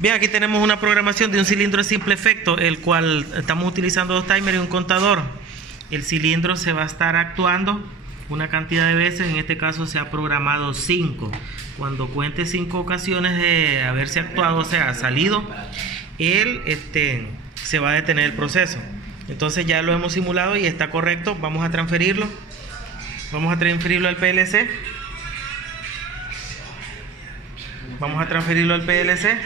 Bien, aquí tenemos una programación de un cilindro de simple efecto, el cual estamos utilizando dos timers y un contador. El cilindro se va a estar actuando una cantidad de veces, en este caso se ha programado 5. Cuando cuente 5 ocasiones de haberse actuado, o sea, salido, él se va a detener el proceso. Entonces ya lo hemos simulado y está correcto. Vamos a transferirlo. Vamos a transferirlo al PLC. Vamos a transferirlo al PLC.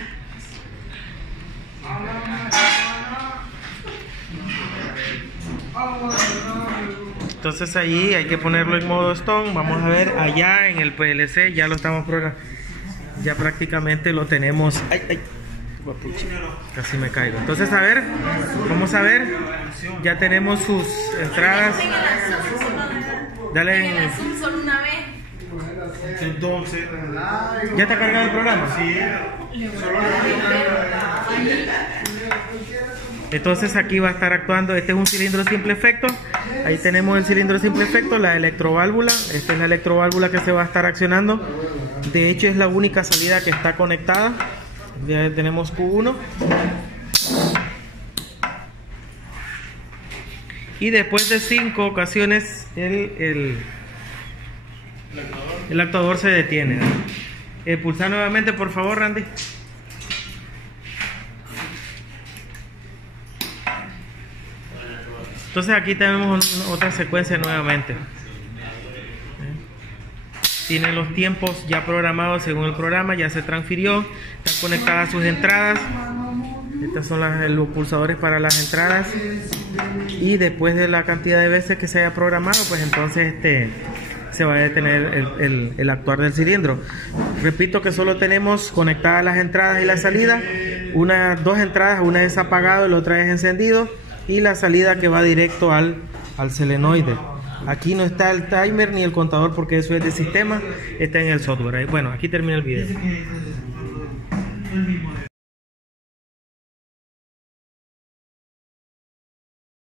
Entonces ahí hay que ponerlo en modo stone. Vamos a ver allá en el PLC, ya lo estamos programando. Ya prácticamente lo tenemos. Ay, ay. Casi me caigo. Entonces a ver, vamos a ver. Ya tenemos sus entradas. Dale en el azul solo una vez. Entonces, ¿ya está cargado el programa? Sí. Entonces aquí va a estar actuando. Este es un cilindro de simple efecto. Ahí tenemos el cilindro de simple efecto, la electroválvula. Esta es la electroválvula que se va a estar accionando. De hecho es la única salida que está conectada. Ya tenemos Q1. Y después de 5 ocasiones el actuador se detiene. Pulsar nuevamente, por favor, Randy. Entonces aquí tenemos otra secuencia nuevamente. Tiene los tiempos ya programados según el programa, ya se transfirió, están conectadas sus entradas. Estas son los pulsadores para las entradas. Y después de la cantidad de veces que se haya programado, pues entonces se va a detener el actuar del cilindro. Repito que solo tenemos conectadas las entradas y la salida. Dos entradas, una es apagado y la otra es encendido. Y la salida que va directo al solenoide. Aquí no está el timer ni el contador porque eso es de sistema, está en el software. Bueno, aquí termina el video.